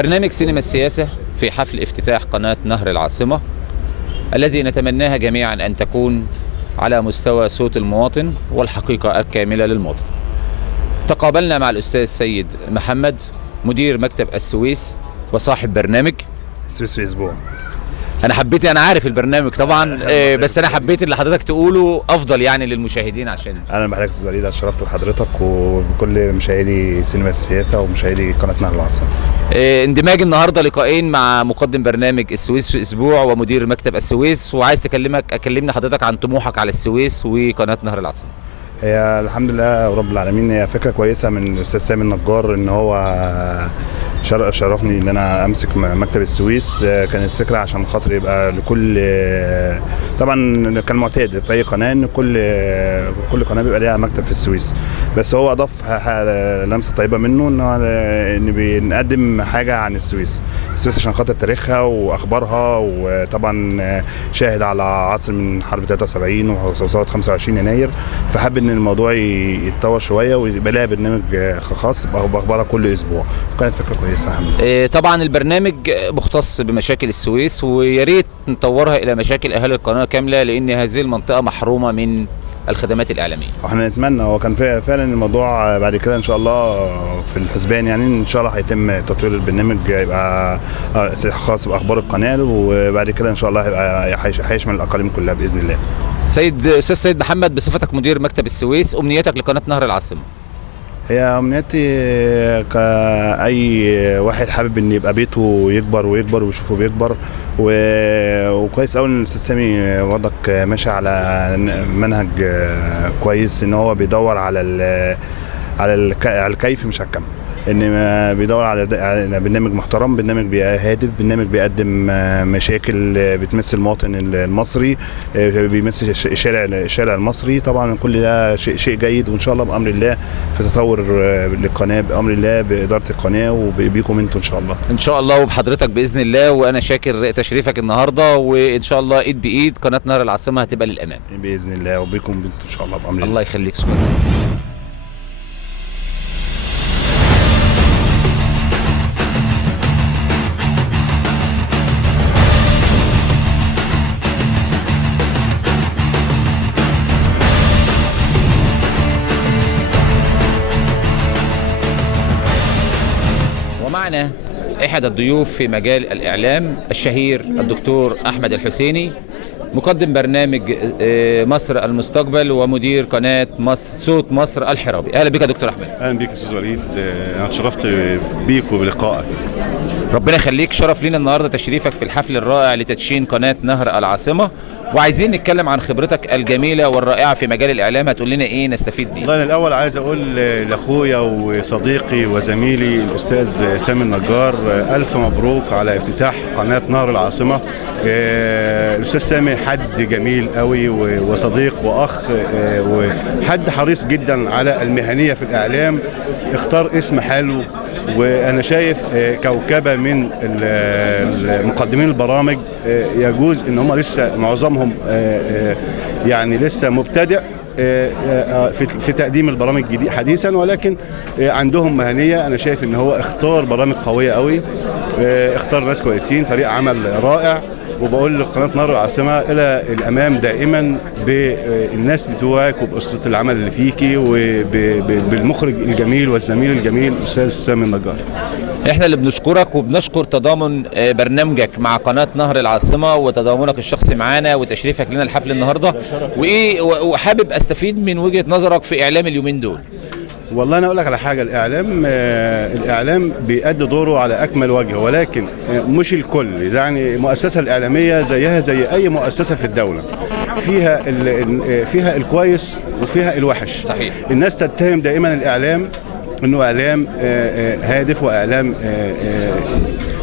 برنامج سينما السياسة في حفل افتتاح قناة نهر العاصمة الذي نتمناها جميعا أن تكون على مستوى صوت المواطن والحقيقة الكاملة للمواطن. تقابلنا مع الأستاذ سيد محمد مدير مكتب السويس وصاحب برنامج السويس في اسبوع. أنا عارف البرنامج طبعا بس أنا حبيت اللي حضرتك تقوله أفضل يعني للمشاهدين. عشان انا بحضرتك استاذ وليد، اتشرفت بحضرتك وبكل مشاهدي سينما السياسه ومشاهدي قناه نهر العاصمه. اندماج النهارده لقاءين مع مقدم برنامج السويس في اسبوع ومدير مكتب السويس، وعايز اكلمنا حضرتك عن طموحك على السويس وقناه نهر العاصمه. هي الحمد لله رب العالمين، هي فكره كويسه من الاستاذ سامي النجار ان هو شرفني ان انا امسك مكتب السويس. كانت فكره عشان خاطر يبقى لكل، طبعا كان معتاد في اي قناه ان كل قناه بيبقى ليها مكتب في السويس، بس هو اضاف لمسه طيبه منه ان بنقدم حاجه عن السويس عشان خاطر تاريخها واخبارها، وطبعا شاهد على عصر من حرب 73 وثوره 25 يناير، فحب ان الموضوع يتطور شويه ويبقى لها برنامج خاص باخبارها كل اسبوع. كانت فكره كويسه. طبعا البرنامج مختص بمشاكل السويس، ويا ريت نطورها الى مشاكل اهالي القناه كامله، لان هذه المنطقه محرومه من الخدمات الاعلاميه. احنا نتمنى، هو كان فعلا الموضوع بعد كده ان شاء الله في الحسبان، يعني ان شاء الله هيتم تطوير البرنامج، يبقى خاص باخبار القناه، وبعد كده ان شاء الله هيبقى هيشمل الاقاليم كلها باذن الله. استاذ سيد محمد، بصفتك مدير مكتب السويس، امنيتك لقناه نهر العاصمه؟ هي امنيتي كاي واحد حابب ان يبقى بيته يكبر ويشوفه بيكبر، وكويس قوي ان الاستاذ سامي برضك ماشي على منهج كويس، ان هو بيدور على الكيف مش على الكم، ان بيدور على برنامج محترم، برنامج هادف، برنامج بيقدم مشاكل بتمثل المواطن المصري، بيمثل الشارع المصري. طبعا كل ده شيء جيد، وان شاء الله بامر الله في تطور للقناه، بامر الله باداره القناه وبيكم انتم ان شاء الله. ان شاء الله وبحضرتك باذن الله، وانا شاكر تشريفك النهارده، وان شاء الله ايد بايد قناه نهر العاصمه هتبقى للامام باذن الله، وبيكم انتم ان شاء الله بامر الله. الله يخليك. سؤال. معنا احد الضيوف في مجال الاعلام الشهير الدكتور احمد الحسيني، مقدم برنامج مصر المستقبل ومدير قناه صوت مصر الحرابي. اهلا بك يا دكتور احمد. اهلا بك يا استاذ وليد، انا اتشرفت بيك وبلقائك. ربنا يخليك، شرف لينا النهارده تشريفك في الحفل الرائع لتدشين قناه نهر العاصمه، وعايزين نتكلم عن خبرتك الجميله والرائعه في مجال الاعلام. هتقول لنا ايه نستفيد بيه؟ والله انا الاول عايز اقول لاخويا وصديقي وزميلي الاستاذ سامي النجار الف مبروك على افتتاح قناه نهر العاصمه. الاستاذ سامي حد جميل قوي وصديق واخ، وحد حريص جدا على المهنيه في الاعلام، اختار اسم حلو، وانا شايف كوكبه من مقدمين البرامج يجوز ان هم لسه معظمهم يعني لسه مبتدئ في تقديم البرامج الجديد حديثا، ولكن عندهم مهنيه. انا شايف ان هو اختار برامج قويه قوي، اختار ناس كويسين، فريق عمل رائع، وبقول لقناه نهر العاصمه الى الامام دائما بالناس بتوعك وباسره العمل اللي فيكي وبالمخرج الجميل والزميل الجميل الاستاذ سامي النجار. احنا اللي بنشكرك وبنشكر تضامن برنامجك مع قناه نهر العاصمه وتضامنك الشخصي معانا وتشريفك لنا الحفل النهارده، وحابب استفيد من وجهه نظرك في اعلام اليومين دول. والله انا اقول لك على حاجه، الاعلام بيأدي دوره على اكمل وجه، ولكن مش الكل. يعني المؤسسه الاعلاميه زيها زي اي مؤسسه في الدوله، فيها الكويس وفيها الوحش. صحيح. الناس تتهم دائما الاعلام انه اعلام هادف، واعلام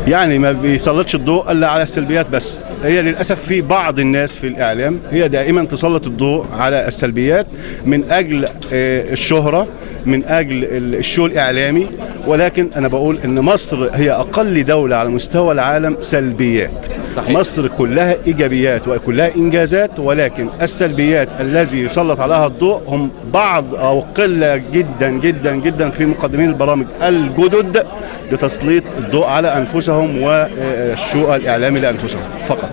يعني ما بيسلطش الضوء الا على السلبيات بس. هي للاسف في بعض الناس في الاعلام هي دائما تسلط الضوء على السلبيات من اجل الشهره، من اجل الشو الاعلامي، ولكن انا بقول ان مصر هي اقل دوله على مستوى العالم سلبيات. صحيح. مصر كلها ايجابيات وكلها انجازات، ولكن السلبيات الذي يسلط عليها الضوء هم بعض او قله جدا جدا جدا في مقدمين البرامج الجدد لتسليط الضوء على انفسهم والشو الاعلامي لانفسهم فقط.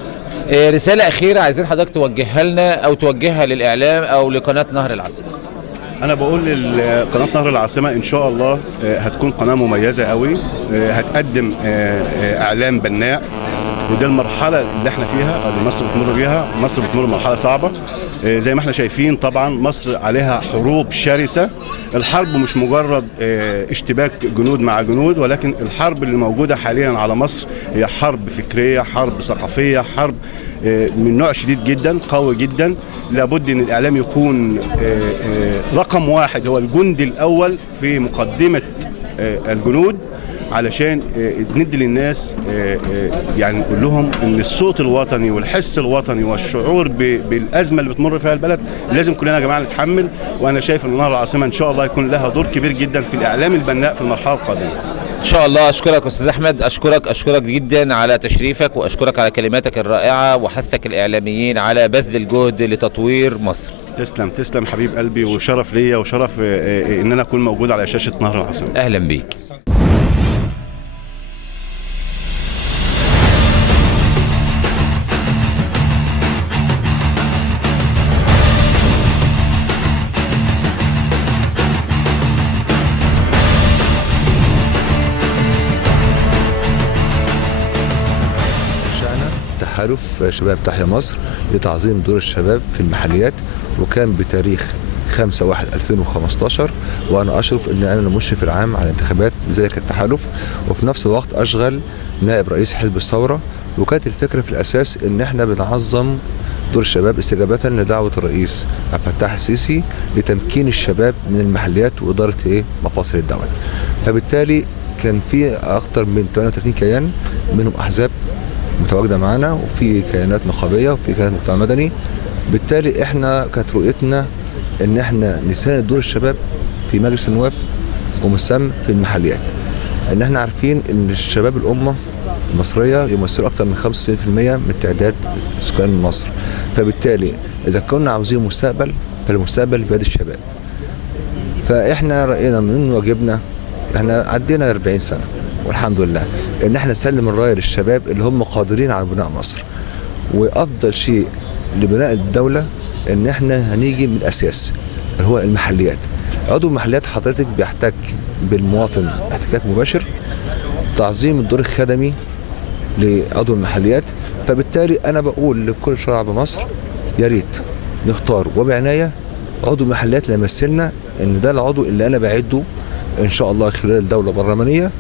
رسالة أخيرة عايزين حضرتك توجهها لنا أو توجهها للإعلام أو لقناة نهر العاصمة. أنا بقول لقناة نهر العاصمة إن شاء الله هتكون قناة مميزة قوي، هتقدم إعلام بناء، ودي المرحلة اللي احنا فيها اللي مصر بتمر بيها. مصر بتمر مرحلة صعبة زي ما احنا شايفين. طبعا مصر عليها حروب شرسة. الحرب مش مجرد اشتباك جنود مع جنود، ولكن الحرب اللي موجودة حاليا على مصر هي حرب فكرية، حرب ثقافية، حرب من نوع شديد جدا قوي جدا. لابد ان الاعلام يكون رقم واحد، هو الجندي الاول في مقدمة الجنود، علشان ندي للناس يعني نقول لهم ان الصوت الوطني والحس الوطني والشعور بالازمه اللي بتمر فيها البلد لازم كلنا يا جماعه نتحمل. وانا شايف ان نهر العاصمه ان شاء الله يكون لها دور كبير جدا في الاعلام البناء في المرحله القادمه. إن شاء الله. أشكرك أستاذ أحمد، أشكرك جدا على تشريفك، وأشكرك على كلماتك الرائعة وحثك الإعلاميين على بذل الجهد لتطوير مصر. تسلم حبيب قلبي، وشرف ليا وشرف ان انا اكون موجود على شاشه نهر العاصمه. أهلا بيك. تحالف شباب تحيا مصر لتعظيم دور الشباب في المحليات، وكان بتاريخ 5/1/2015، وانا اشرف ان انا المشرف العام على انتخابات ذلك التحالف، وفي نفس الوقت اشغل نائب رئيس حزب الثوره. وكانت الفكره في الاساس ان احنا بنعظم دور الشباب استجابه لدعوه الرئيس عبد الفتاح السيسي لتمكين الشباب من المحليات واداره مفاصل الدوله. فبالتالي كان في اكثر من 38 كيان، منهم احزاب متواجده معانا، وفي كيانات نقابيه، وفي كيانات مجتمع مدني. بالتالي احنا كانت رؤيتنا ان احنا نساند دور الشباب في مجلس النواب ومسام في المحليات. ان احنا عارفين ان الشباب الامه المصريه يمثلوا اكثر من 95% من تعداد سكان مصر. فبالتالي اذا كنا عاوزين مستقبل، فالمستقبل بيد الشباب. فاحنا راينا من واجبنا، احنا عدينا 40 سنه والحمد لله، ان احنا نسلم الرايه للشباب اللي هم قادرين على بناء مصر. وافضل شيء لبناء الدوله ان احنا هنيجي من الاساس اللي هو المحليات. عضو المحليات حضرتك بيحتك بالمواطن احتكاك مباشر، تعظيم الدور الخدمي لعضو المحليات. فبالتالي انا بقول لكل شعب مصر يا ريت نختار وبعنايه عضو المحليات اللي يمثلنا، ان ده العضو اللي انا بعده ان شاء الله خلال الدوله البرلمانيه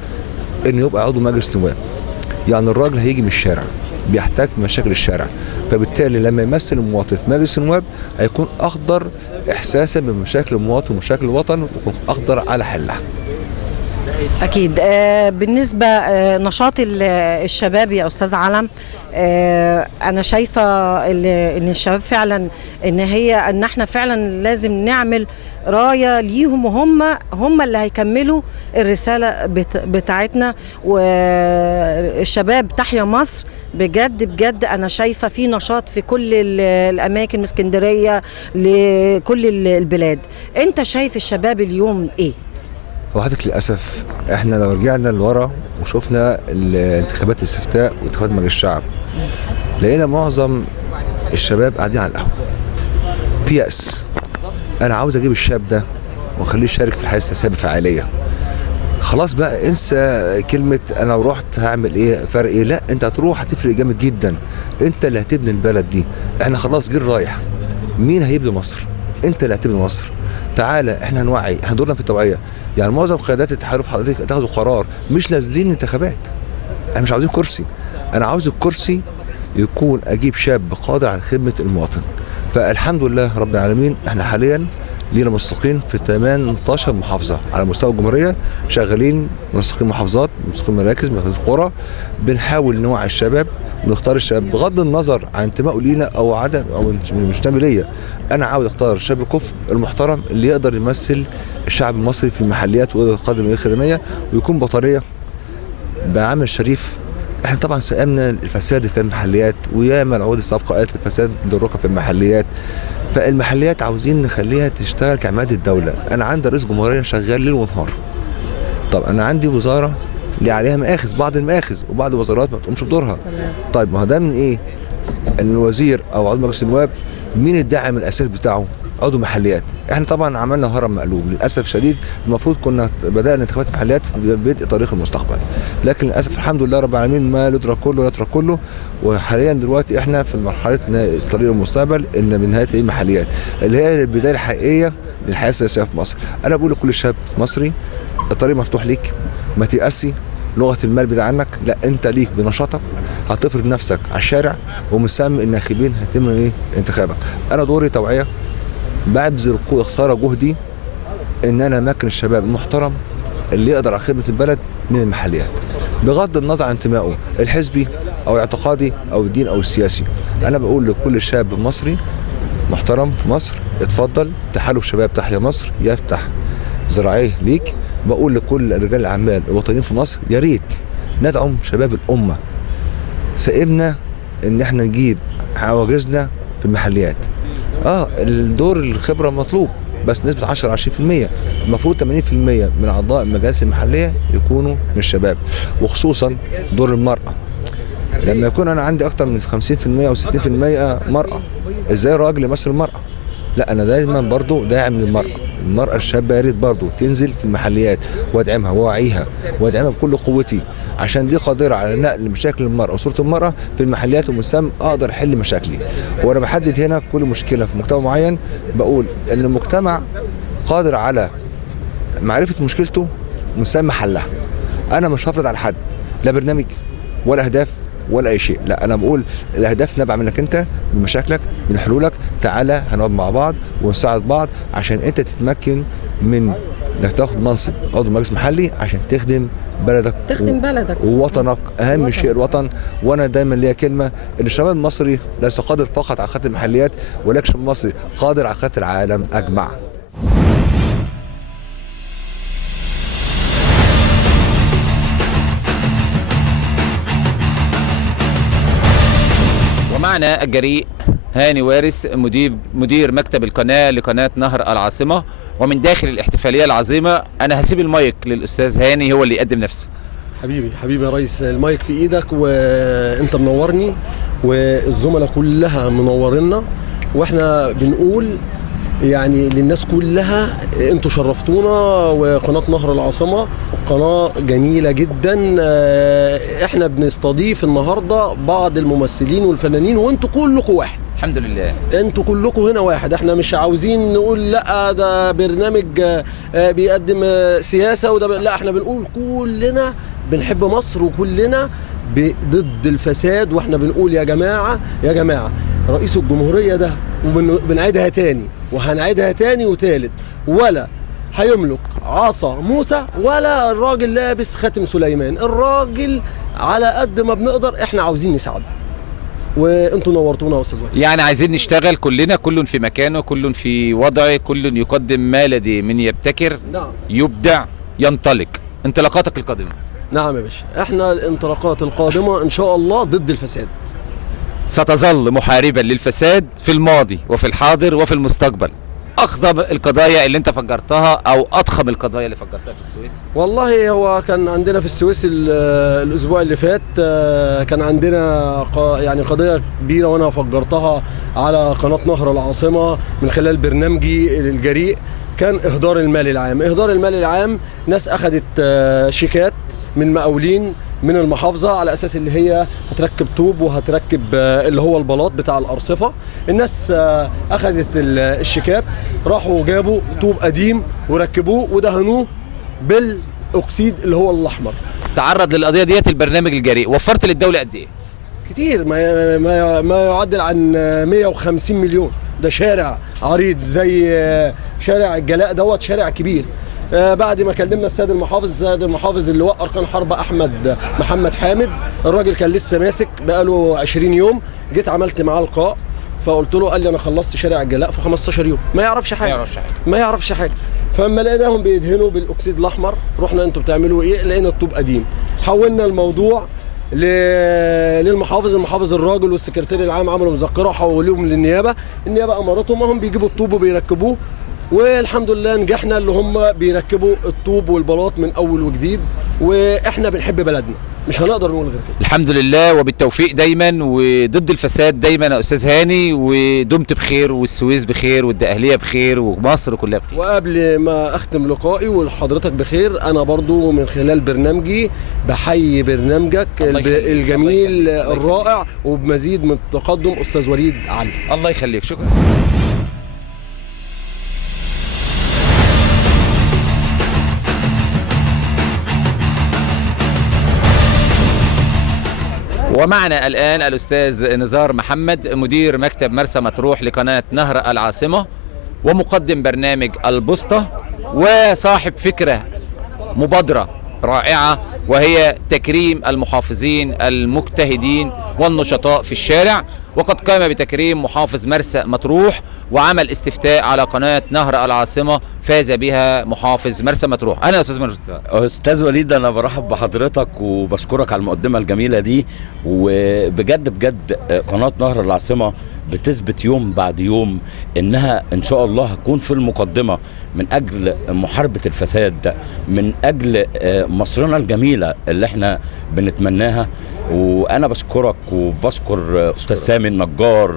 انه يبقى عضو مجلس نواب. يعني الراجل هيجي من الشارع بيحتاج مشاكل الشارع، فبالتالي لما يمثل المواطن في مجلس النواب هيكون اقدر احساسا بمشاكل المواطن ومشاكل الوطن، ويكون اقدر على حلها. أكيد. بالنسبة نشاط الشباب يا أستاذ علم، أنا شايفة إن الشباب فعلا إن إحنا فعلا لازم نعمل راية ليهم، وهم اللي هيكملوا الرسالة بتاعتنا. والشباب تحيا مصر بجد أنا شايفة في نشاط في كل الأماكن، من اسكندرية لكل البلاد. أنت شايف الشباب اليوم إيه؟ وحضرتك للاسف احنا لو رجعنا لورا وشفنا الانتخابات الاستفتاء وانتخابات مجلس الشعب، لقينا معظم الشباب قاعدين على القهوه في يأس. انا عاوز اجيب الشاب ده واخليه يشارك في الحياه السياسيه بفعاليه. خلاص بقى انسى كلمه انا لو رحت هعمل ايه فرق ايه، لا انت هتروح هتفرق جامد جدا، انت اللي هتبني البلد دي. احنا خلاص جيل رايح، مين هيبني مصر؟ انت اللي هتبني مصر. تعالى احنا هنوعي، احنا دورنا في التوعيه. يعني معظم قيادات التحالف حضرتك تاخذوا قرار، مش نازلين انتخابات، احنا مش عاوزين كرسي، انا عاوز الكرسي يكون اجيب شاب قادر على خدمه المواطن. فالحمد لله رب العالمين احنا حاليا لينا منسقين في 18 محافظه على مستوى الجمهوريه، شغالين منسقين محافظات، منسقين مراكز، منسقين قرى، بنحاول نوعي الشباب ونختار الشباب بغض النظر عن انتمائه لينا او عدم او مش انتمائه ليا. انا عاوز اختار الشاب الكفء المحترم اللي يقدر يمثل الشعب المصري في المحليات ويقدر يقدم الخدميه ويكون بطاريه بعمل شريف. احنا طبعا سئمنا الفساد في المحليات، وياما العقود السابقه قالت الفساد دروكه في المحليات، فالمحليات عاوزين نخليها تشتغل كعماد الدوله. انا عندي رئيس جمهوريه شغال ليل ونهار. طب انا عندي وزاره اللي عليها مآخذ، بعض المآخذ، وبعض الوزارات ما بتقومش بدورها. طيب ما هو ده من ايه؟ ان الوزير او عضو مجلس النواب مين الداعم الاساسي بتاعه؟ عضو محليات. احنا طبعا عملنا هرم مقلوب للاسف الشديد. المفروض كنا بدانا انتخابات محليات في بدء طريق المستقبل، لكن للاسف الحمد لله رب العالمين ما يدرك كله لا يترك كله. وحاليا دلوقتي احنا في مرحله طريق المستقبل ان بنهايه المحليات اللي هي البدايه الحقيقيه للحياه السياسيه في مصر. انا بقول لكل شاب مصري الطريق مفتوح ليك، ما تيأسي. لغه المال بعيد عنك، لا انت ليك بنشاطك هتفرض نفسك على الشارع، ومسام الناخبين هيتم ايه؟ انتخابك. انا دوري توعيه، ببذل خساره جهدي ان انا امكن الشباب المحترم اللي يقدر على خدمه البلد من المحليات بغض النظر عن انتمائه الحزبي او اعتقادي او الدين او السياسي. انا بقول لكل شاب مصري محترم في مصر اتفضل تحالف شباب تحيا مصر يفتح ذراعيه ليك. بقول لكل رجال الاعمال الوطنيين في مصر يا ريت ندعم شباب الامه. سئمنا ان احنا نجيب عواجزنا في المحليات. الدور الخبره مطلوب بس نسبه 10-20%. المفروض 80% من اعضاء المجالس المحليه يكونوا من الشباب، وخصوصا دور المراه. لما يكون انا عندي اكتر من 50% او 60% مراه، ازاي الراجل يمثل المراه؟ لا انا دايما برضو داعم للمراه. المراه الشابه يا ريت برضو تنزل في المحليات وادعمها واوعيها وادعمها بكل قوتي، عشان دي قادره على نقل مشاكل المراه وصوره المراه في المحليات، ومن اقدر احل مشاكلي. وانا بحدد هنا كل مشكله في مجتمع معين، بقول ان المجتمع قادر على معرفه مشكلته ومن حلها. انا مش هفرض على حد لا برنامج ولا اهداف ولا اي شيء، لا انا بقول الاهداف نابعه منك انت، من مشاكلك، من حلولك. تعالى هنقعد مع بعض ونساعد بعض عشان انت تتمكن من انك تاخد منصب عضو مجلس محلي عشان تخدم بلدك، ووطنك. اهم شيء الوطن. وانا دايما ليا كلمه ان الشباب المصري ليس قادر فقط على خط المحليات، ولكن الشباب المصري قادر على خط العالم اجمع. ومعنا الجريء هاني وارث مدير مكتب القناة لقناة نهر العاصمة. ومن داخل الاحتفالية العظيمة أنا هسيب المايك للأستاذ هاني هو اللي يقدم نفسه. حبيبي يا ريس، المايك في إيدك وأنت منورني والزملاء كلها منورنا. وإحنا بنقول يعني للناس كلها انتوا شرفتونا، وقناة نهر العاصمة قناة جميلة جدا. احنا بنستضيف النهاردة بعض الممثلين والفنانين وانتوا كلكم واحد. الحمد لله انتوا كلكم هنا واحد. احنا مش عاوزين نقول لا ده برنامج بيقدم سياسة وده لا، احنا بنقول كلنا بنحب مصر وكلنا ضد الفساد. واحنا بنقول يا جماعة رئيس الجمهورية ده، وبنعيدها تاني وهنعيدها تاني وتالت، ولا هيملك عصا موسى ولا الراجل لابس خاتم سليمان. الراجل على قد ما بنقدر احنا عاوزين نساعده، وانتوا نورتونا يا استاذ وائل. يعني عايزين نشتغل كلنا، كل في مكانه، كل في وضعه، كل يقدم ما لديه من يبتكر. نعم. يبدع، ينطلق. انطلاقاتك القادمة؟ نعم يا باشا، احنا الانطلاقات القادمة ان شاء الله ضد الفساد. ستظل محاربا للفساد في الماضي وفي الحاضر وفي المستقبل. أخضم القضايا اللي انت فجرتها او اضخم القضايا اللي فجرتها في السويس؟ والله هو كان عندنا في السويس الاسبوع اللي فات كان عندنا يعني قضية كبيرة وانا فجرتها على قناة نهر العاصمة من خلال برنامجي الجريء. كان اهدار المال العام. ناس اخذت شيكات من مقاولين من المحافظة على أساس اللي هي هتركب طوب وهتركب اللي هو البلاط بتاع الأرصفة. الناس أخذت الشيكات، راحوا جابوا طوب قديم وركبوه ودهنوه بالأكسيد اللي هو الأحمر. تعرض للقضية ديت البرنامج الجريء. وفرت للدولة قد إيه؟ كتير، ما يعدل عن 150 مليون ده شارع عريض زي شارع الجلاء دوت، شارع كبير. بعد ما كلمنا السيد المحافظ اللواء أركان حرب أحمد محمد حامد، الراجل كان لسه ماسك بقاله 20 يوم، جيت عملت معاه لقاء فقلت له، قال لي انا خلصت شارع الجلاء في 15 يوم. ما يعرفش حاجه. فلما لقيناهم بيدهنوا بالاكسيد الاحمر، رحنا انتوا بتعملوا ايه؟ لقينا الطوب قديم. حولنا الموضوع المحافظ الراجل والسكرتير العام عملوا مذكره وحولوهم للنيابه. النيابه امرتهم، هم بيجيبوا الطوب وبيركبوه، والحمد لله نجحنا اللي هم بيركبوا الطوب والبلاط من اول وجديد، واحنا بنحب بلدنا، مش هنقدر نقول غير كده. الحمد لله وبالتوفيق دايما وضد الفساد دايما يا استاذ هاني، ودمت بخير والسويس بخير والدقهليه بخير ومصر كلها بخير. وقبل ما اختم لقائي وحضرتك بخير، انا برضو من خلال برنامجي بحيي برنامجك الجميل الرائع وبمزيد من التقدم استاذ وليد علي. الله يخليك، شكرا. ومعنا الآن الأستاذ نزار محمد، مدير مكتب مرسى مطروح لقناة نهر العاصمة، ومقدم برنامج البوسطة، وصاحب فكرة مبادرة رائعة، وهي تكريم المحافظين المجتهدين والنشطاء في الشارع. وقد قام بتكريم محافظ مرسى مطروح، وعمل استفتاء على قناة نهر العاصمة فاز بها محافظ مرسى مطروح. أهلا يا أستاذ مرسى. أستاذ وليد، أنا برحب بحضرتك وبشكرك على المقدمة الجميلة دي، وبجد قناة نهر العاصمة بتثبت يوم بعد يوم إنها إن شاء الله هتكون في المقدمة من أجل محاربة الفساد، من أجل مصرنا الجميلة اللي احنا بنتمناها. وانا بشكرك وبشكر استاذ سامي النجار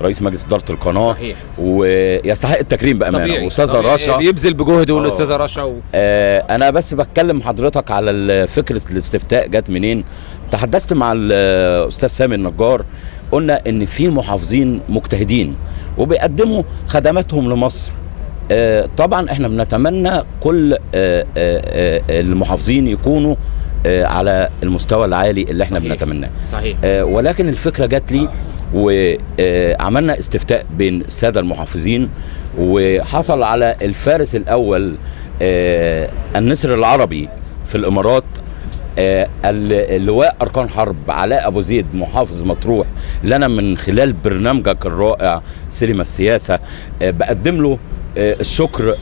رئيس مجلس اداره القناه. صحيح. ويستحق التكريم بامانه. واستاذه رشا بيبذل بجهده، والاستاذه رشا انا بس بتكلم حضرتك على فكره الاستفتاء جت منين. تحدثت مع الاستاذ سامي النجار، قلنا ان في محافظين مجتهدين وبيقدموا خدماتهم لمصر. طبعا احنا بنتمنى كل المحافظين يكونوا على المستوى العالي اللي احنا بنتمناه. صحيح. ولكن الفكره جات لي وعملنا استفتاء بين الساده المحافظين، وحصل على الفارس الاول النسر العربي في الامارات، اللواء أركان حرب علاء أبو زيد محافظ مطروح، اللي أنا من خلال برنامجك الرائع سينما السياسة بقدم له الشكر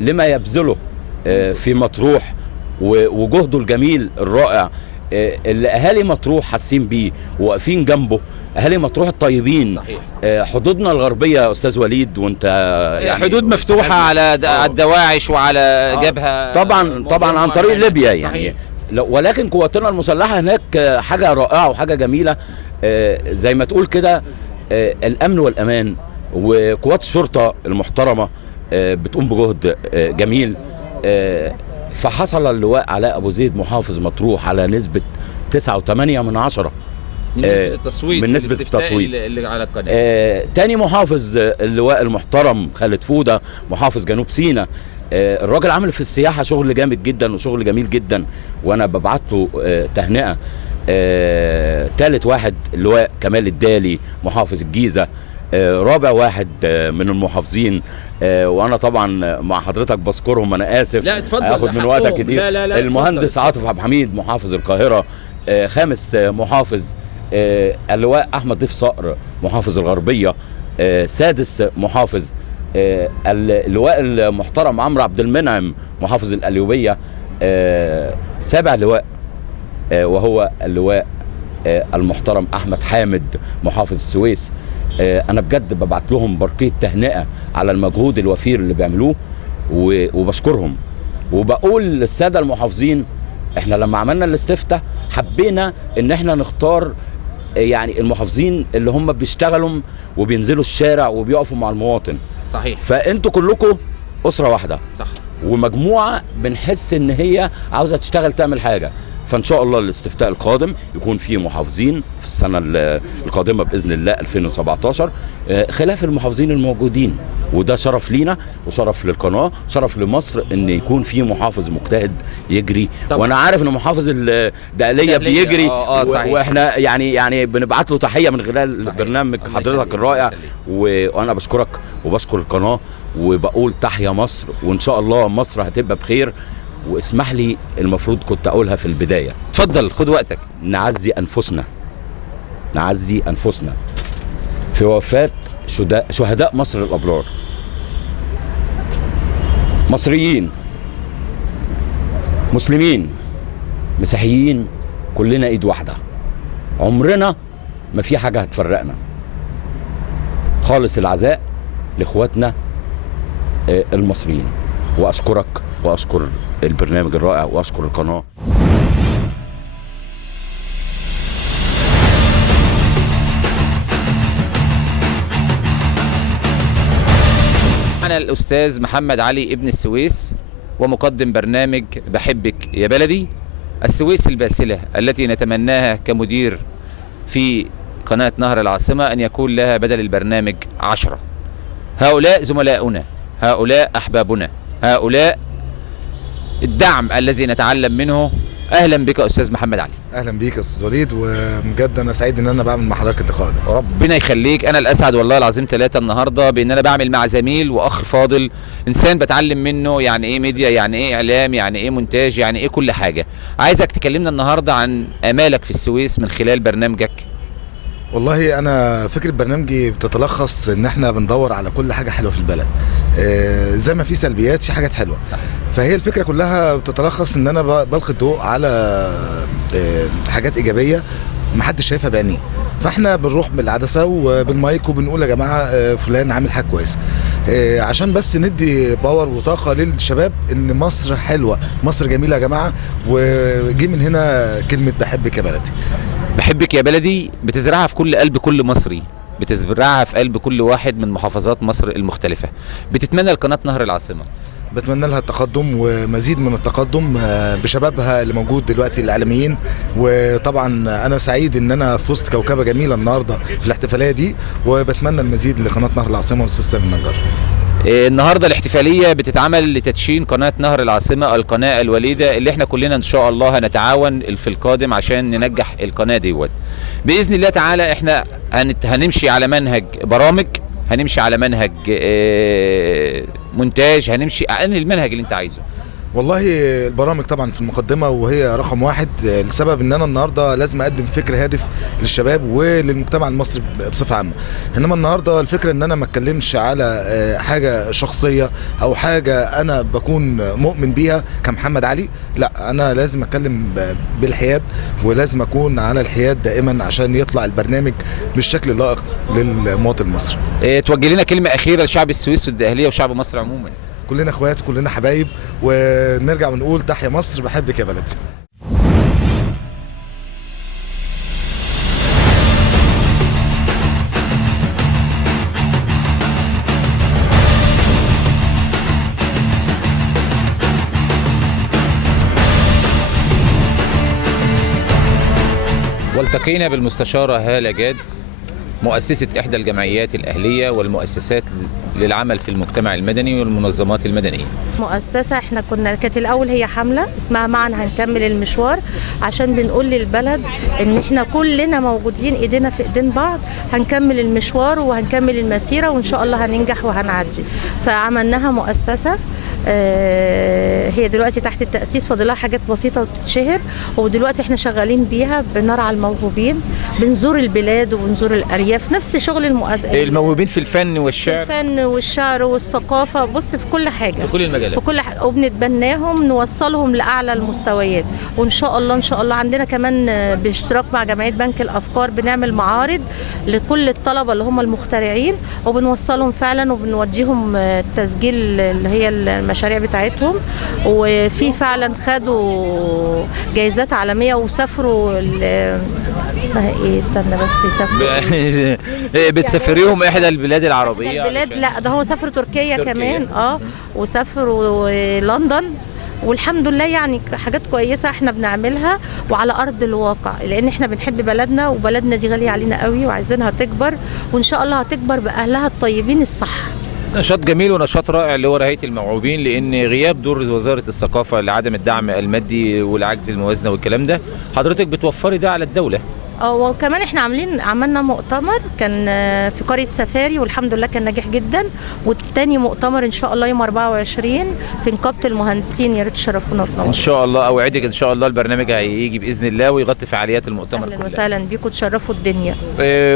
لما يبذله في مطروح وجهده الجميل الرائع اللي أهالي مطروح حاسين بيه وواقفين جنبه. أهالي مطروح الطيبين. صحيح. حدودنا الغربية يا أستاذ وليد، وأنت يعني حدود مفتوحة على الدواعش وعلى جبهة طبعا عن طريق ليبيا يعني. صحيح. ولكن قواتنا المسلحة هناك حاجة رائعة وحاجة جميلة، زي ما تقول كده الأمن والأمان، وقوات الشرطة المحترمة بتقوم بجهد جميل. فحصل اللواء علاء أبو زيد محافظ مطروح على نسبة 9.8 من نسبة التصويت، من نسبة التصويت اللي على القناة. تاني محافظ اللواء المحترم خالد فودة محافظ جنوب سيناء. الراجل عامل في السياحة شغل جامد جدا وشغل جميل جدا، وانا ببعت له تهنئة. تالت واحد اللواء كمال الدالي محافظ الجيزة. رابع واحد من المحافظين، وانا طبعا مع حضرتك بذكرهم، انا اسف. لا اتفضل، هاخد من وقتك كتير. لا المهندس عاطف عبد الحميد محافظ القاهرة. خامس محافظ اللواء احمد ضيف صقر محافظ الغربية. سادس محافظ اللواء المحترم عمرو عبد المنعم محافظ القليوبية. سابع لواء وهو اللواء المحترم احمد حامد محافظ السويس. انا بجد ببعت لهم برقية تهنئة على المجهود الوفير اللي بيعملوه، وبشكرهم. وبقول للسادة المحافظين، احنا لما عملنا الاستفتاء حبينا ان احنا نختار يعني المحافظين اللي هم بيشتغلوا وبينزلوا الشارع وبيقفوا مع المواطن. صحيح. فانتوا كلكم اسره واحده. صح. ومجموعه بنحس ان هي عاوزه تشتغل تعمل حاجه. فان شاء الله الاستفتاء القادم يكون فيه محافظين في السنه القادمه باذن الله 2017 خلاف المحافظين الموجودين، وده شرف لينا وشرف للقناه، شرف لمصر ان يكون في محافظ مجتهد يجري طبعا. وانا عارف ان محافظ الدقهليه بيجري واحنا يعني بنبعت له تحيه من خلال برنامج حضرتك الرائع، وانا بشكرك وبشكر القناه وبقول تحيا مصر، وان شاء الله مصر هتبقى بخير. واسمح لي المفروض كنت اقولها في البدايه، اتفضل خد وقتك. نعزي انفسنا في وفاه شهداء مصر الابرار، مصريين مسلمين مسيحيين، كلنا ايد واحده، عمرنا ما في حاجه هتفرقنا. خالص العزاء لاخواتنا المصريين، واشكرك واشكر البرنامج الرائع واشكر القناه. أنا الأستاذ محمد علي ابن السويس، ومقدم برنامج بحبك يا بلدي. السويس الباسلة التي نتمناها كمدير في قناة نهر العاصمة أن يكون لها بدل البرنامج 10. هؤلاء زملاؤنا، هؤلاء أحبابنا، هؤلاء الدعم الذي نتعلم منه. اهلا بك استاذ محمد علي. اهلا بيك يا استاذ وليد، وبجد انا سعيد ان انا بعمل مع حضرتك اللقاء ده. ربنا يخليك، انا الاسعد والله العظيم 3 النهارده بان انا بعمل مع زميل واخ فاضل، انسان بتعلم منه يعني ايه ميديا، يعني ايه اعلام، يعني ايه مونتاج، يعني ايه كل حاجه. عايزك تكلمنا النهارده عن امالك في السويس من خلال برنامجك. والله انا فكره برنامجي بتتلخص ان احنا بندور على كل حاجه حلوه في البلد، زي ما في سلبيات في حاجات حلوه. صح. فهي الفكره كلها بتتلخص ان انا بلقي الضوء على حاجات ايجابيه محدش شايفها بعينيه، فاحنا بنروح بالعدسه وبالمايك وبنقول يا جماعه فلان عامل حاجه كويسه، عشان بس ندي باور وطاقه للشباب ان مصر حلوه، مصر جميله يا جماعه. وجي من هنا كلمه بحبك يا بلدي. بحبك يا بلدي بتزرعها في كل قلب كل مصري، بتزرعها في قلب كل واحد من محافظات مصر المختلفة. بتتمنى لقناة نهر العاصمة؟ بتمنى لها التقدم ومزيد من التقدم بشبابها اللي موجود دلوقتي الاعلاميين، وطبعا انا سعيد ان انا في وسط كوكبه جميله النهارده في الاحتفاليه دي، وبتمنى المزيد لقناه نهر العاصمه والاستاذ سامي النجار. النهارده الاحتفاليه بتتعمل لتدشين قناه نهر العاصمه، القناه الوليده اللي احنا كلنا ان شاء الله هنتعاون في القادم عشان ننجح القناه ديت باذن الله تعالى. احنا هنمشي على منهج برامج، هنمشي على منهج مونتاج، هنمشي على المنهج اللي انت عايزه. والله البرامج طبعا في المقدمه وهي رقم 1 لسبب ان انا النهارده لازم اقدم فكر هادف للشباب وللمجتمع المصري بصفه عامه. انما النهارده الفكره ان انا ما اتكلمش على حاجه شخصيه او حاجه انا بكون مؤمن بيها كمحمد علي، لا انا لازم اتكلم بالحياد ولازم اكون على الحياد دائما عشان يطلع البرنامج بالشكل اللائق للمواطن المصري. توجه لنا كلمه اخيره لشعب السويس والدقهليه وشعب مصر عموما. كلنا اخوات، كلنا حبايب، ونرجع ونقول تحيا مصر، بحبك يا بلدي. والتقينا بالمستشارة هالة جاد، مؤسسة إحدى الجمعيات الأهلية والمؤسسات للعمل في المجتمع المدني والمنظمات المدنية. مؤسسة احنا كانت الأول هي حملة اسمها معا هنكمل المشوار، عشان بنقول للبلد ان احنا كلنا موجودين ايدينا في ايدين بعض، هنكمل المشوار وهنكمل المسيرة وان شاء الله هننجح وهنعدي. فعملناها مؤسسة هي دلوقتي تحت التأسيس، فاضلها حاجات بسيطة وتتشهر، ودلوقتي احنا شغالين بيها، بنرعى الموهوبين، بنزور البلاد وبنزور الأرياف، نفس شغل الموهوبين في الفن والشعر، في الفن والشعر والثقافة، بص في كل حاجة، في كل المجالات، في كل حاجة، وبنتبناهم نوصلهم لأعلى المستويات. وإن شاء الله إن شاء الله عندنا كمان باشتراك مع جمعية بنك الأفكار بنعمل معارض لكل الطلبة اللي هم المخترعين، وبنوصلهم فعلا وبنوديهم تسجيل اللي هي المشاريع بتاعتهم، وفي فعلا خدوا جايزات عالمية وسافروا اسمها ايه، استنى بس، يسافروا بتسافريهم احدى البلاد العربية؟ البلاد لا، ده هو سافروا تركيا كمان، وسافروا لندن والحمد لله يعني حاجات كويسه احنا بنعملها وعلى ارض الواقع، لان احنا بنحب بلدنا وبلدنا دي غاليه علينا قوي وعايزينها تكبر، وان شاء الله هتكبر باهلها الطيبين الصح. نشاط جميل ونشاط رائع اللي هو رعاية الموهوبين، لأن غياب دور وزارة الثقافة لعدم الدعم المادي والعجز الموازنة والكلام ده، حضرتك بتوفري ده على الدولة. وكمان احنا عملنا مؤتمر كان في قرية سفاري والحمد لله كان ناجح جدا، والتاني مؤتمر ان شاء الله يوم 24 في نقابة المهندسين، يا ريت تشرفونا وتنوروا. ان شاء الله اوعدك ان شاء الله البرنامج هيجي باذن الله ويغطي فعاليات المؤتمر اهلا وسهلا بيكم، تشرفوا الدنيا.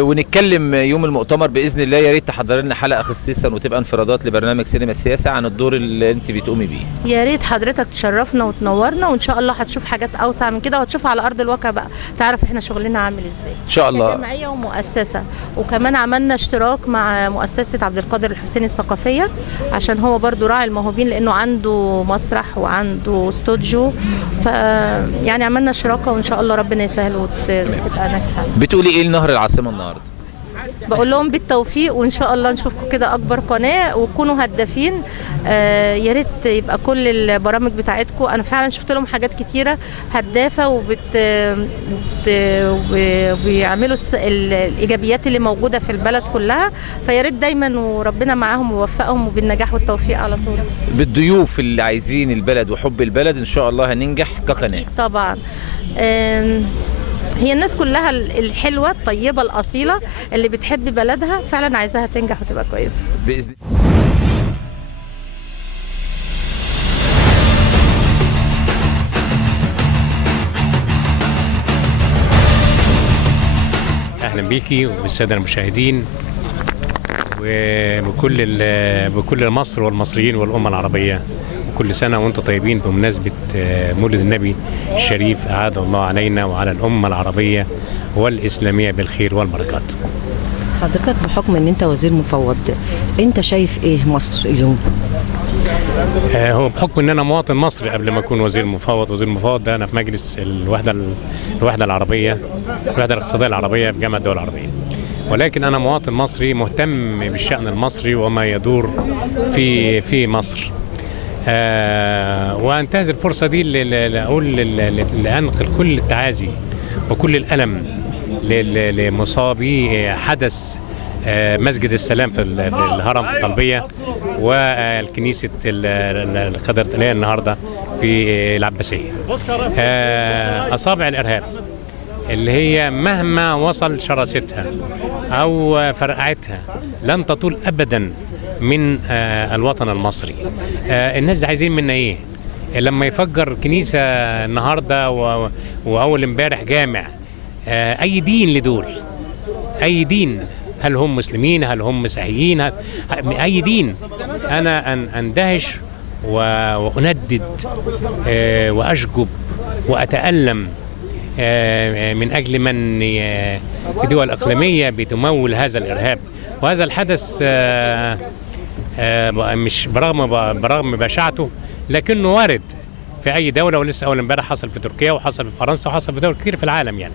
ونتكلم يوم المؤتمر باذن الله، يا ريت تحضر لنا حلقه خصيصا وتبقى انفرادات لبرنامج سينما السياسه عن الدور اللي انت بتقومي بيه. يا ريت حضرتك تشرفنا وتنورنا، وان شاء الله هتشوف حاجات اوسع من كده وهتشوف على ارض الواقع بقى، تعرف احنا شغلنا عامل ازاي ان شاء الله. جمعيه ومؤسسه، وكمان عملنا اشتراك مع مؤسسه عبد القادر الحسيني الثقافيه عشان هو برضو راعي الموهوبين، لانه عنده مسرح وعنده استوديو، ف يعني عملنا شراكه وان شاء الله ربنا يسهل وتبقى ناجحه. بتقولي ايه لنهر العاصمه النهارده؟ بقول لهم بالتوفيق وان شاء الله نشوفكم كده اكبر قناه وتكونوا هدافين. يا ريت يبقى كل البرامج بتاعتكم، انا فعلا شفت لهم حاجات كتيره هدافه وبيعملوا الايجابيات اللي موجوده في البلد كلها، فيا ريت دايما وربنا معاهم ويوفقهم وبالنجاح والتوفيق على طول. بالضيوف اللي عايزين البلد وحب البلد ان شاء الله هننجح كقناه. طبعا هي الناس كلها الحلوة الطيبة الأصيلة اللي بتحب بلدها فعلا عايزاها تنجح وتبقى كويسة بإذن. أهلا بيكي وبالسادة المشاهدين وبكل مصر والمصريين والأمة العربية، كل سنة وانتم طيبين بمناسبة مولد النبي الشريف، أعاد الله علينا وعلى الأمة العربية والإسلامية بالخير والبركات. حضرتك بحكم ان انت وزير مفوض، انت شايف ايه مصر اليوم؟ هو بحكم ان انا مواطن مصري قبل ما اكون وزير مفوض. وزير المفوض ده انا في مجلس الوحدة العربية، الوحدة الاقتصادية العربية في جامعة الدول العربية، ولكن انا مواطن مصري مهتم بالشأن المصري وما يدور في مصر. وانتهز الفرصة دي لأنقل كل التعازي وكل الألم لمصابي حدث مسجد السلام في الهرم في الطلبية والكنيسة القدرتلية النهاردة في العباسية. أصابع الإرهاب اللي هي مهما وصل شراستها أو فرقعتها لن تطول أبدا من الوطن المصري. الناس عايزين منا ايه؟ لما يفجر كنيسة النهاردة وأول امبارح جامع، أي دين لدول؟ أي دين؟ هل هم مسلمين؟ هل هم مسيحيين؟ أي دين؟ أنا أندهش وأندد وأشجب وأتألم من أجل من في دول إقليمية بتمول هذا الإرهاب. وهذا الحدث مش برغم بشاعته لكنه وارد في أي دولة، ولسه أول امبارح حصل في تركيا وحصل في فرنسا وحصل في دول كتير في العالم يعني.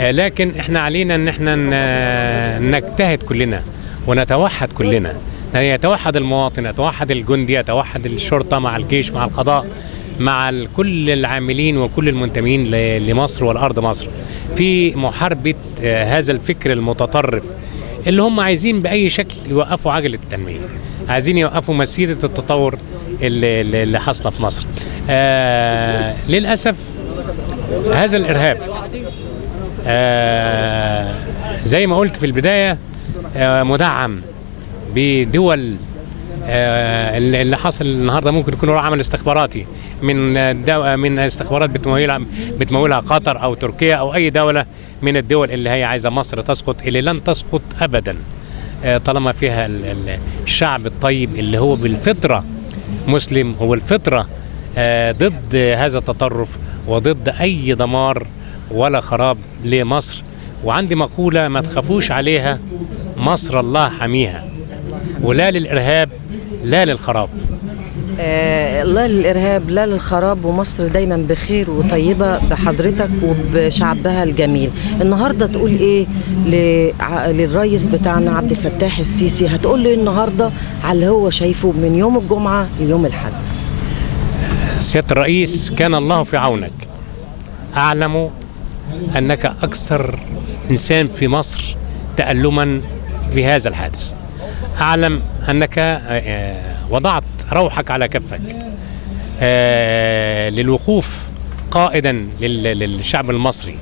لكن احنا علينا ان احنا نجتهد كلنا ونتوحد كلنا، يعني يتوحد المواطن، يتوحد الجندي، يتوحد الشرطة مع الجيش مع القضاء مع كل العاملين وكل المنتمين لمصر والأرض مصر في محاربة هذا الفكر المتطرف اللي هم عايزين بأي شكل يوقفوا عجلة التنمية، عايزين يوقفوا مسيرة التطور اللي حصلة في مصر. للأسف هذا الإرهاب زي ما قلت في البداية مدعم بدول اللي حصل النهارده ممكن يكون عمل استخباراتي من استخبارات بتمولها قطر او تركيا او اي دوله من الدول اللي هي عايزه مصر تسقط، اللي لن تسقط ابدا طالما فيها الشعب الطيب اللي هو بالفطره مسلم، هو الفطره ضد هذا التطرف وضد اي دمار ولا خراب لمصر. وعندي مقوله ما تخافوش عليها، مصر الله حميها، ولا للإرهاب لا للخراب. لا للإرهاب لا للخراب، ومصر دايما بخير وطيبة بحضرتك وبشعبها الجميل. النهاردة تقول إيه للرئيس بتاعنا عبد الفتاح السيسي؟ هتقول له النهاردة على اللي هو شايفه من يوم الجمعة ليوم الأحد؟ سيادة الرئيس كان الله في عونك. أعلم أنك أكثر إنسان في مصر تألما في هذا الحادث. أعلم أنك وضعت روحك على كفك للوقوف قائدا للشعب المصري.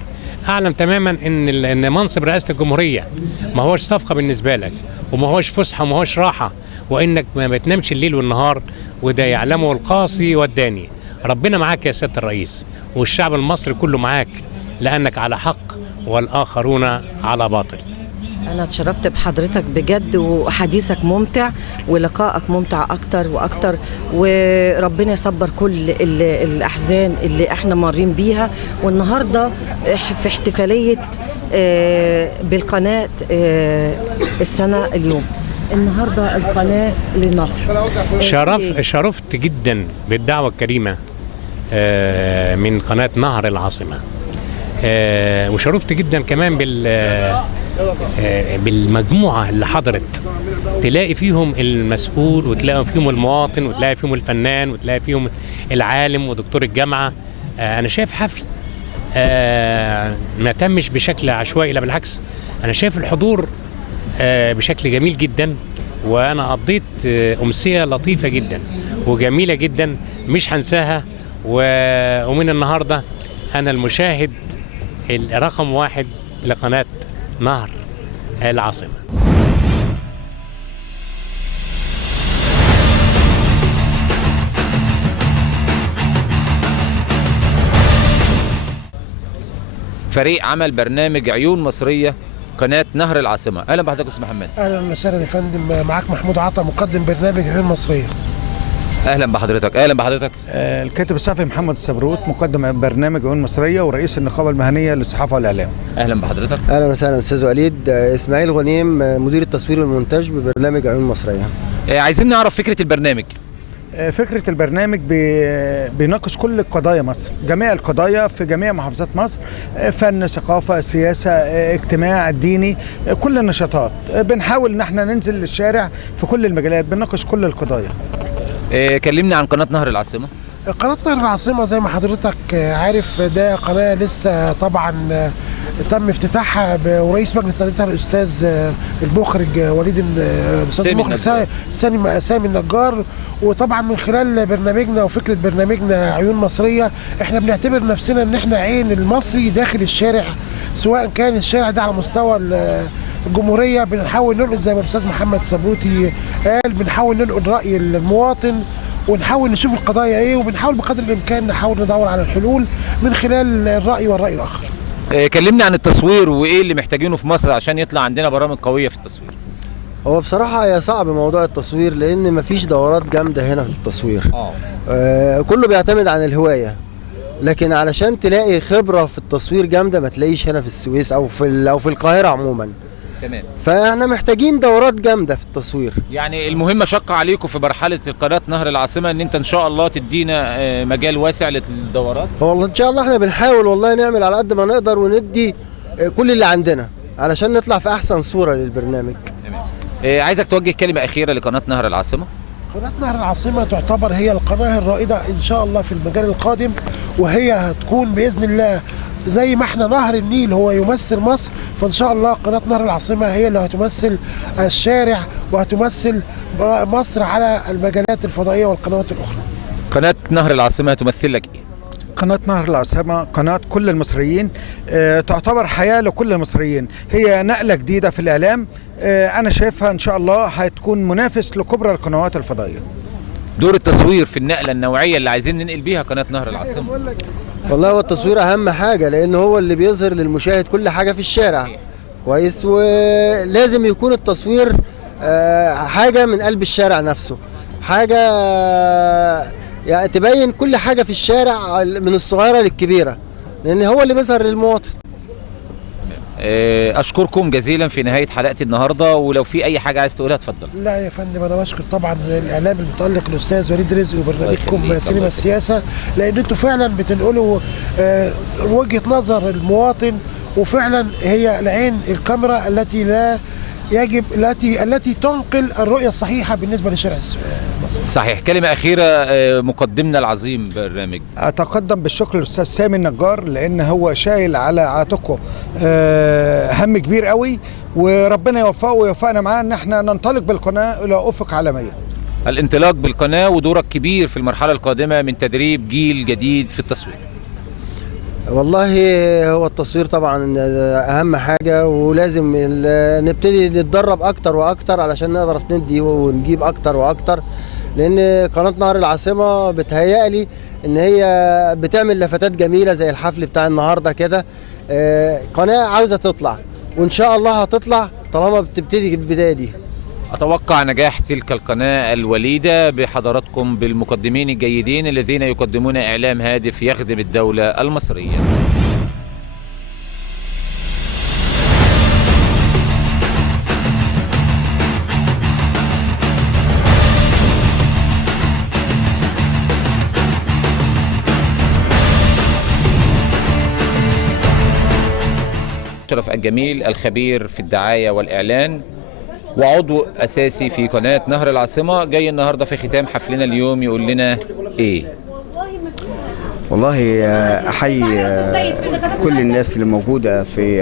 أعلم تماما أن منصب رئاسة الجمهورية ما هوش صفقة بالنسبة لك، وما هوش فسحة وما هوش راحة، وإنك ما بتنامش الليل والنهار، وده يعلمه القاصي والداني. ربنا معاك يا سيادة الرئيس، والشعب المصري كله معاك، لأنك على حق والآخرون على باطل. أنا اتشرفت بحضرتك بجد، وحديثك ممتع ولقائك ممتع أكتر وأكتر، وربنا يصبر كل الأحزان اللي احنا مارين بيها. والنهاردة في احتفالية بالقناة السنة اليوم، النهاردة القناة للنهر. شرفت جدا بالدعوة الكريمة من قناة نهر العاصمة، وشرفت جدا كمان بالمجموعة اللي حضرت. تلاقي فيهم المسؤول، وتلاقي فيهم المواطن، وتلاقي فيهم الفنان، وتلاقي فيهم العالم ودكتور الجامعة. أنا شايف حفل ما تمش بشكل عشوائي، لا بالعكس، أنا شايف الحضور بشكل جميل جدا. وأنا قضيت أمسية لطيفة جدا وجميلة جدا مش هنساها. ومن النهاردة أنا المشاهد الرقم 1 لقناة نهر العاصمة. فريق عمل برنامج عيون مصرية قناة نهر العاصمة. أهلا بحضرتك أستاذ محمد. أهلا وسهلا يا فندم، معاك محمود عطا مقدم برنامج عيون مصرية. أهلا بحضرتك. أهلا بحضرتك. الكاتب الصحفي محمد السبروت مقدم برنامج عيون مصرية ورئيس النقابة المهنية للصحافة والإعلام. أهلا بحضرتك. أهلا وسهلا أستاذ وليد. إسماعيل غنيم مدير التصوير والمونتاج ببرنامج عيون مصرية. عايزين نعرف فكرة البرنامج. فكرة البرنامج بيناقش كل قضايا مصر، جميع القضايا في جميع محافظات مصر، فن، ثقافة، سياسة، اجتماع، ديني، كل النشاطات. بنحاول ان احنا ننزل للشارع في كل المجالات، بنناقش كل القضايا. كلمني عن قناة نهر العاصمة. قناة نهر العاصمة زي ما حضرتك عارف ده قناة لسه طبعا تم افتتاحها ورئيس مجلس إدارتها الأستاذ المخرج وليد الأستاذ المخرج سامي النجار. وطبعا من خلال برنامجنا وفكرة برنامجنا عيون مصرية احنا بنعتبر نفسنا ان احنا عين المصري داخل الشارع، سواء كان الشارع ده على مستوى الجمهورية. بنحاول ننقل زي ما الأستاذ محمد السبروتي قال، بنحاول ننقل رأي المواطن ونحاول نشوف القضايا ايه، وبنحاول بقدر الامكان نحاول ندور على الحلول من خلال الرأي والرأي الآخر. كلمنا عن التصوير وايه اللي محتاجينه في مصر عشان يطلع عندنا برامج قوية في التصوير. هو بصراحة هي صعب موضوع التصوير، لأن مفيش دورات جامدة هنا في التصوير. كله بيعتمد عن الهواية، لكن علشان تلاقي خبرة في التصوير جامدة ما تلاقيش هنا في السويس أو في القاهرة عموما. تمام. فاحنا محتاجين دورات جامدة في التصوير. يعني المهمة شقة عليكم في مرحلة قناة نهر العاصمة ان انت ان شاء الله تدينا مجال واسع للدورات. والله ان شاء الله احنا بنحاول والله نعمل على قد ما نقدر وندي كل اللي عندنا علشان نطلع في احسن صورة للبرنامج. تمام. عايزك توجه كلمة أخيرة لقناة نهر العاصمة. قناة نهر العاصمة تعتبر هي القناة الرائدة ان شاء الله في المجال القادم، وهي هتكون بإذن الله زي ما احنا نهر النيل هو يمثل مصر، فان شاء الله قناة نهر العاصمة هي اللي هتمثل الشارع وهتمثل مصر على المجالات الفضائية والقنوات الأخرى. قناة نهر العاصمة هتمثل لك ايه؟ قناة نهر العاصمة قناة كل المصريين، تعتبر حياة لكل المصريين، هي نقلة جديدة في الإعلام. أنا شايفها إن شاء الله هتكون منافس لكبرى القنوات الفضائية. دور التصوير في النقلة النوعية اللي عايزين ننقل بيها قناة نهر العاصمة. والله هو التصوير أهم حاجة، لأن هو اللي بيظهر للمشاهد كل حاجة في الشارع كويس، ولازم يكون التصوير حاجة من قلب الشارع نفسه، حاجة يعني تبين كل حاجة في الشارع من الصغيرة للكبيرة، لأن هو اللي بيظهر للمواطن. أشكركم جزيلا في نهاية حلقتي النهاردة، ولو في أي حاجة عايز تقولها اتفضل. لا يا فندم، أنا بشكر طبعا الإعلام المتألق الأستاذ وليد رزق وبرنامجكم سينما السياسة، لأن أنتوا فعلا بتنقلوا وجهة نظر المواطن، وفعلا هي العين الكاميرا التي لا يجب التي تنقل الرؤيه الصحيحه بالنسبه للشارع المصري. صحيح. كلمه اخيره مقدمنا العظيم برنامج. اتقدم بالشكر للاستاذ سامي النجار لان هو شايل على عاتقه هم كبير قوي، وربنا يوفقه ويوفقنا معاه ان احنا ننطلق بالقناه الى افق عالميه. الانطلاق بالقناه ودورك كبير في المرحله القادمه من تدريب جيل جديد في التصوير. والله هو التصوير طبعا اهم حاجه، ولازم نبتدي نتدرب اكتر واكتر علشان نقدر ندي ونجيب اكتر واكتر، لان قناه نهر العاصمه بتهيألي ان هي بتعمل لفتات جميله زي الحفل بتاع النهارده كده. قناه عاوزه تطلع، وان شاء الله هتطلع طالما بتبتدي البدايه دي. أتوقع نجاح تلك القناة الوليدة بحضراتكم بالمقدمين الجيدين الذين يقدمون إعلام هادف يخدم الدولة المصرية. أشرف الجميل الخبير في الدعاية والإعلان وعضو أساسي في قناة نهر العاصمة، جاي النهاردة في ختام حفلنا اليوم يقول لنا إيه؟ والله أحيي كل الناس اللي موجودة في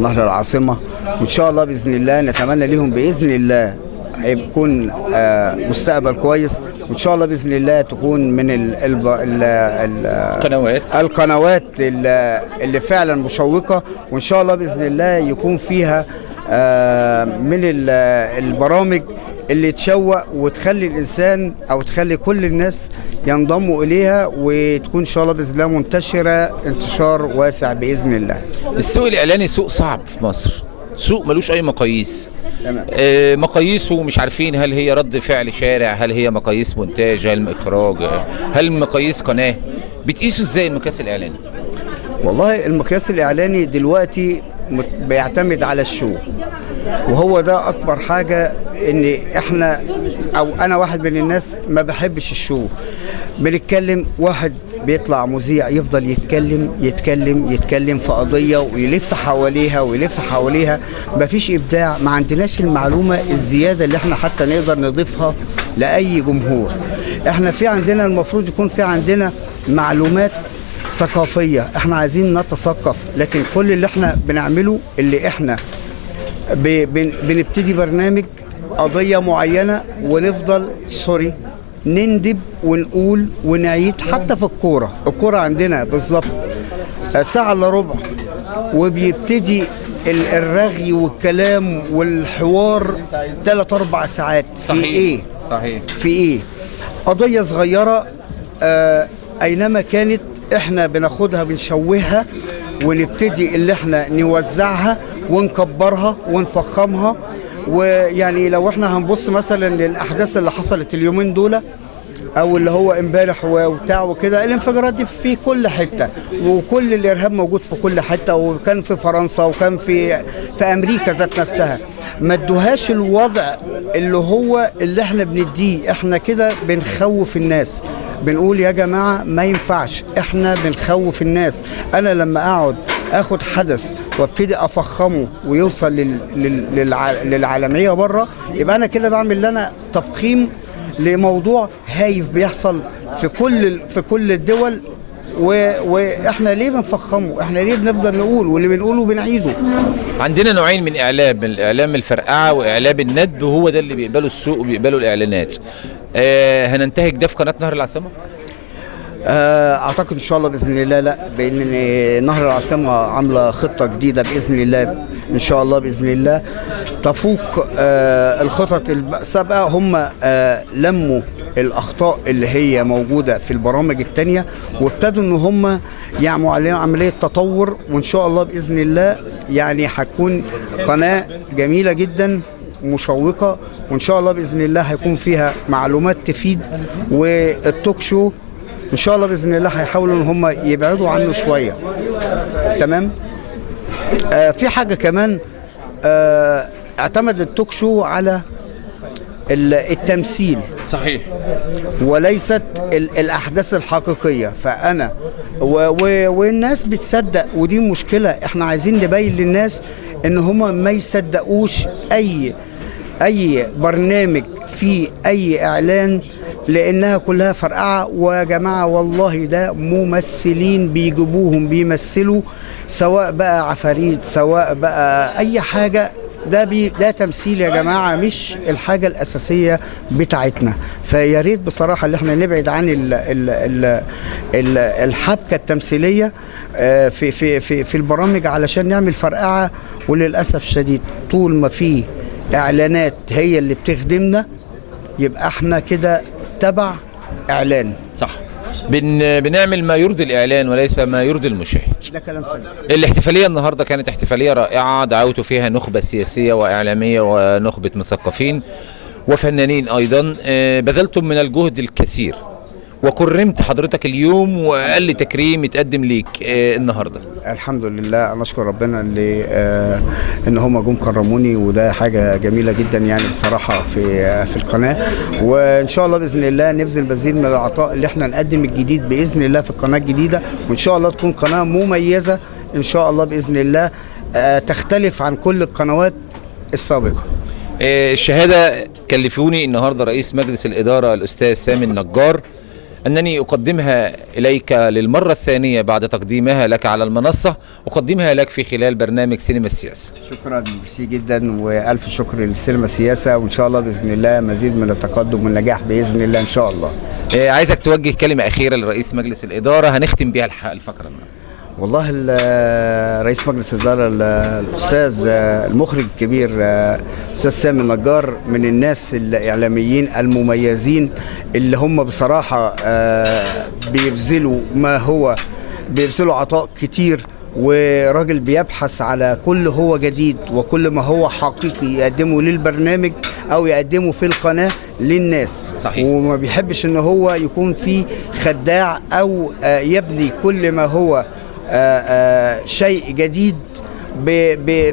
نهر العاصمة، وإن شاء الله بإذن الله نتمنى لهم بإذن الله هيكون مستقبل كويس، وإن شاء الله بإذن الله تكون من القنوات اللي فعلا مشوقة، وإن شاء الله بإذن الله يكون فيها من البرامج اللي تشوق وتخلي الإنسان أو تخلي كل الناس ينضموا إليها، وتكون إن شاء الله بإذن الله منتشرة انتشار واسع بإذن الله. السوق الإعلاني سوق صعب في مصر، سوق ملوش أي مقاييس. تمام. مقاييسه مش عارفين هل هي رد فعل شارع، هل هي مقاييس مونتاج، هل إخراج، هل مقاييس قناة. بتقيسوا إزاي المقياس الإعلاني؟ والله المقياس الإعلاني دلوقتي بيعتمد على الشو، وهو ده اكبر حاجه. ان احنا او انا واحد من الناس ما بحبش الشو. بنتكلم واحد بيطلع مذيع يفضل يتكلم في قضيه ويلف حواليها مفيش ابداع، ما عندناش المعلومه الزياده اللي احنا حتى نقدر نضيفها لاي جمهور. احنا في عندنا المفروض يكون في عندنا معلومات ثقافيه، احنا عايزين نتثقف، لكن كل اللي احنا بنعمله اللي احنا بنبتدي برنامج قضيه معينه ونفضل نندب ونقول ونعيد. حتى في الكوره عندنا بالظبط ساعه الا ربع، وبيبتدي الرغي والكلام والحوار 3-4 ساعات. صحيح. في ايه قضيه صغيره اينما كانت احنا بناخدها بنشوهها ونبتدي اللي احنا نوزعها ونكبرها ونفخمها. ويعني لو احنا هنبص مثلا للاحداث اللي حصلت اليومين دول او اللي هو امبارح وبتاع وكده، الانفجارات دي في كل حته، وكل الارهاب موجود في كل حته، وكان في فرنسا وكان في امريكا ذات نفسها. ما ادوهاش الوضع اللي احنا بنديه. احنا كده بنخوف الناس، بنقول يا جماعه ما ينفعش، احنا بنخوف الناس. انا لما اقعد اخد حدث وابتدي افخمه ويوصل للعالميه بره، يبقى انا كده بعمل لنا تفخيم لموضوع هايف بيحصل في كل الدول. واحنا ليه بنفخمه؟ احنا ليه بنفضل نقول واللي بنقوله بنعيده؟ عندنا نوعين من اعلام، من الاعلام الفرقعه واعلام الندب، وهو ده اللي بيقبله السوق وبيقبله الاعلانات. هننتهج ده في قناه نهر العاصمه؟ اعتقد ان شاء الله باذن الله لا، بان نهر العاصمه عامله خطه جديده باذن الله، ان شاء الله باذن الله تفوق الخطط السابقه. هم لموا الاخطاء اللي هي موجوده في البرامج الثانيه، وابتدوا ان هم يعملوا عمليه تطور، وان شاء الله باذن الله يعني هتكون قناه جميله جدا مشوقه، وان شاء الله باذن الله هيكون فيها معلومات تفيد. والتوك شو ان شاء الله باذن الله هيحاولوا ان هم يبعدوا عنه شويه. تمام. في حاجه كمان، اعتمد التوك شو على التمثيل. صحيح. وليست الاحداث الحقيقيه. فانا والناس بتصدق، ودي مشكله. احنا عايزين نبين للناس ان هم ما يصدقوش اي برنامج فيه اي اعلان، لانها كلها فرقعه. ويا جماعه والله ده ممثلين بيجيبوهم بيمثلوا، سواء بقى عفاريت سواء بقى اي حاجه، ده تمثيل يا جماعه، مش الحاجه الاساسيه بتاعتنا. فيا ريت بصراحه اللي احنا نبعد عن الحبكه التمثيليه في البرامج علشان نعمل فرقعه. وللاسف الشديد طول ما في اعلانات هي اللي بتخدمنا يبقى احنا كده تبع اعلان. صح، بنعمل ما يرضي الاعلان وليس ما يرضي المشاهد. ده كلام سليم. الاحتفاليه النهارده كانت احتفاليه رائعه، دعوتوا فيها نخبه سياسيه واعلاميه ونخبه مثقفين وفنانين ايضا. بذلتم من الجهد الكثير وكرمت حضرتك اليوم، واقل تكريم يتقدم ليك النهارده. الحمد لله، انا اشكر ربنا اللي ان هم جم كرموني، وده حاجه جميله جدا يعني بصراحه في القناه. وان شاء الله باذن الله نبذل مزيد من العطاء اللي احنا نقدم الجديد باذن الله في القناه الجديده، وان شاء الله تكون قناه مميزه ان شاء الله باذن الله، تختلف عن كل القنوات السابقه. الشهاده كلفوني النهارده رئيس مجلس الاداره الاستاذ سامي النجار أنني أقدمها إليك للمرة الثانية بعد تقديمها لك على المنصة، أقدمها لك في خلال برنامج سينما السياسة. شكرا، ميرسي جدا، وألف شكر للسينما السياسة، وإن شاء الله بإذن الله مزيد من التقدم والنجاح بإذن الله إن شاء الله. عايزك توجه كلمة أخيرة لرئيس مجلس الإدارة هنختم بها الفقرة. والله رئيس مجلس الإدارة الأستاذ المخرج الكبير أستاذ سامي النجار من الناس الإعلاميين المميزين اللي هم بصراحة بيبذلوا عطاء كتير، وراجل بيبحث على كل هو جديد وكل ما هو حقيقي يقدمه للبرنامج أو يقدمه في القناة للناس. صحيح. وما بيحبش إن هو يكون فيه خداع أو يبني كل ما هو شيء جديد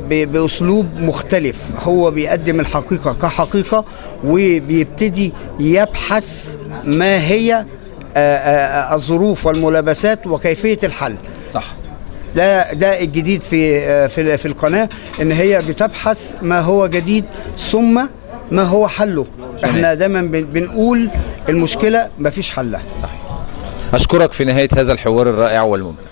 بأسلوب مختلف. هو بيقدم الحقيقة كحقيقة، وبيبتدي يبحث ما هي الظروف والملابسات وكيفية الحل. صح. ده الجديد في القناة، ان هي بتبحث ما هو جديد ثم ما هو حله. احنا دايما بنقول المشكلة مفيش حلها. صحيح. أشكرك في نهاية هذا الحوار الرائع والممتع.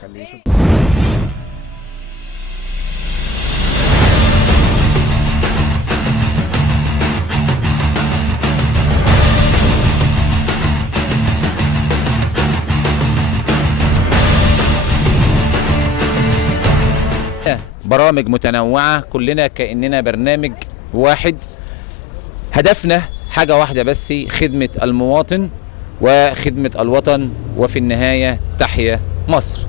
برامج متنوعة، كلنا كأننا برنامج واحد، هدفنا حاجة واحدة بس، خدمة المواطن وخدمة الوطن، وفي النهاية تحيا مصر.